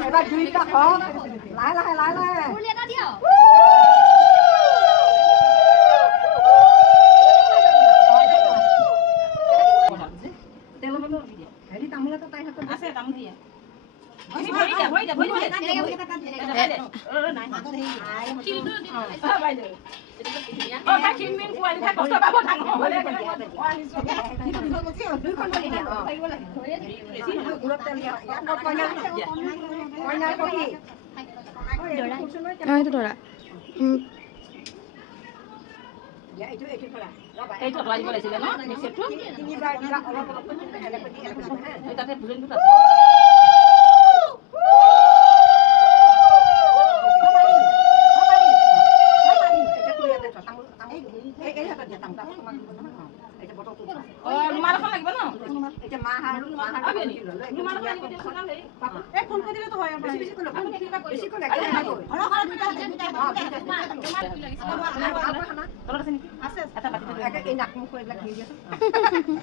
এবাৰ দুইটা হোক লাহে লাহে লাহে লাহে হেৰি তামোল এটা তাই হাতত আছে তামোল দিয়ে এইটো ধৰা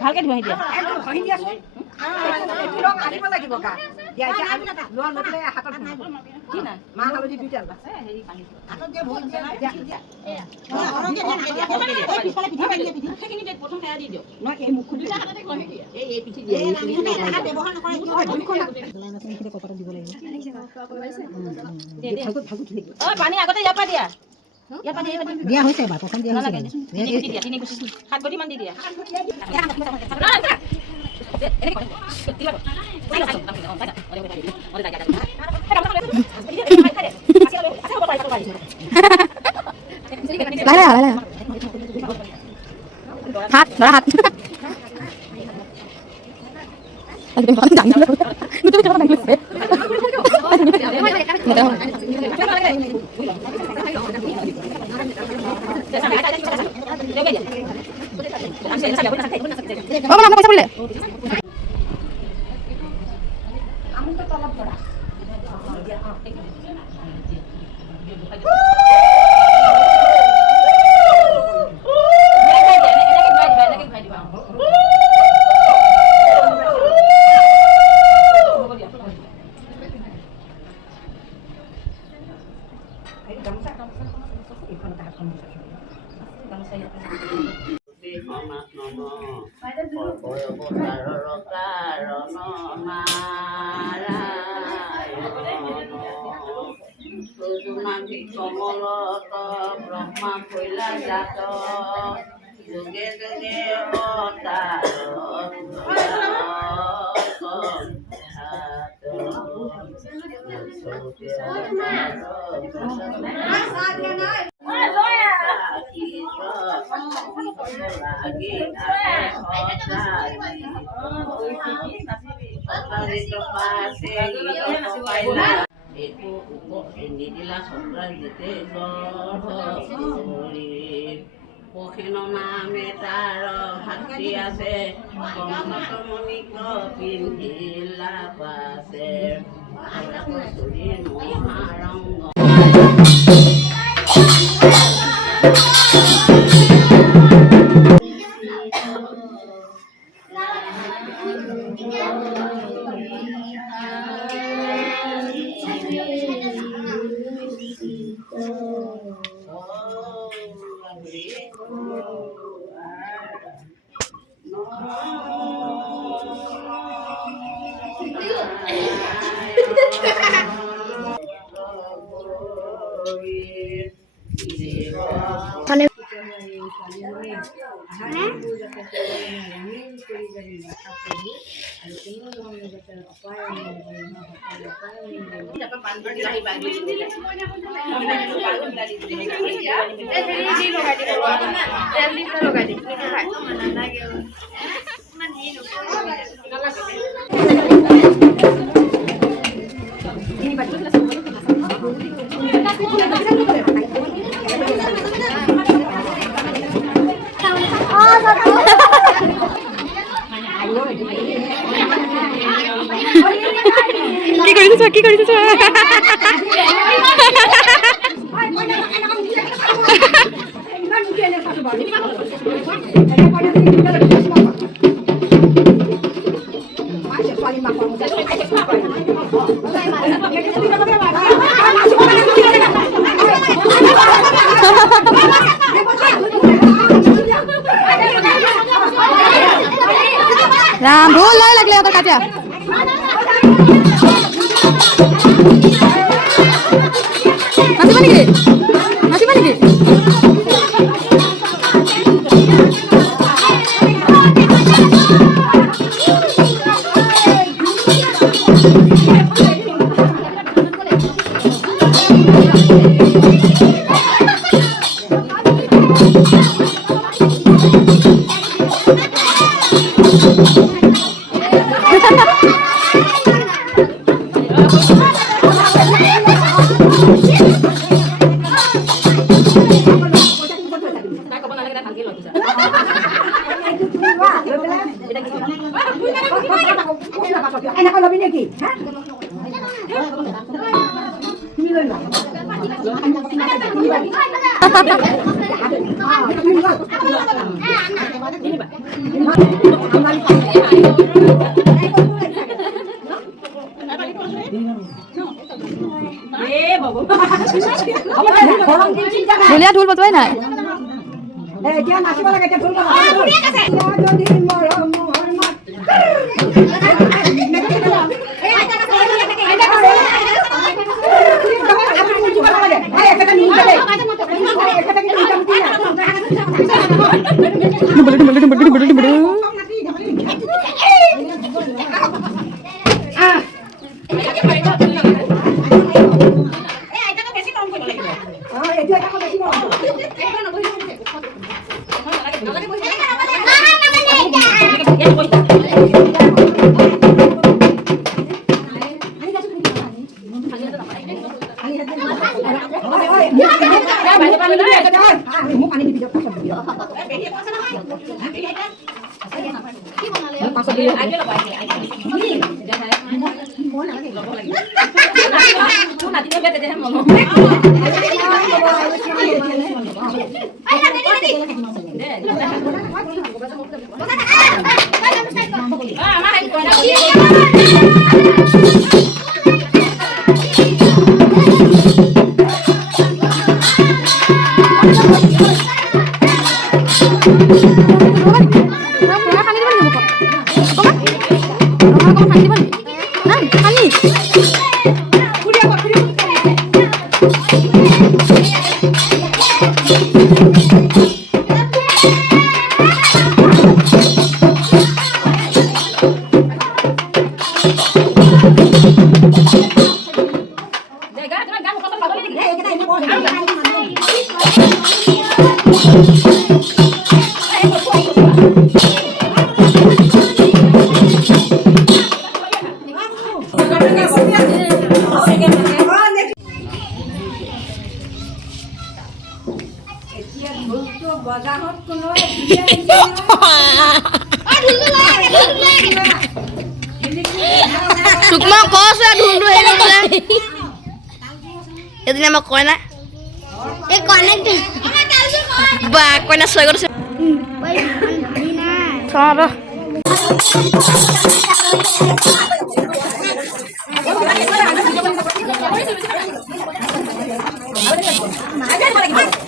ভালকে ধুৱাই দিয়া ঘঁহি দিয়াচোন এইটো ৰং আনিব লাগিব গা দিয়া এতিয়া লোৱা লৈ পেলাই হাতত কি নাই মাহ হালধি দুইটা আছে হেৰি পানী হাতত দিয়া ভুল আছে দিয়া সেইখিনি দে প্ৰথম খাই দি দিও মই এই মুখ দুইটা হাততে ঘঁহি দিয়া এই পিঠি দিয়া এই হাত ব্যৱহাৰ নকৰে কি হয় দুইখন এইখিনি কপালত দিব লাগিব ঐ পানী আগতে ইয়াৰ পৰা দিয়া দিয়া হৈছে বা প্ৰথম দিয়া হৈছে দিয়া তিনি গুছি 7 গটি মান দি দিয়া হাত ধৰা হাত কমলত ব্ৰহ্মা কৈলা জাত যোগে যোগে নিদিলা চক্ৰাত যেতে পখিন নামে তাৰ ভাতৃ আছে কমনিক পিন্ধিলা পাছে মহাৰংগ কি কৰিছ ৰাম ঢোল লৈ লাগিলে সিহঁতৰ কাজিয়া নাচিবা নেকি এনেকৈ ল'বি নেকি তুমি লৈ লোৱা ঢুলীয়া ঢোল বজোৱাই নাই এতিয়া নাচিব লাগে এতিয়া ঢোল সুকমা কৈছে ঢোলটো হেৰি কৰিলে এদিন আমাক কয় না এই কয়না বা কয়না চৈ কৰিছে Ajar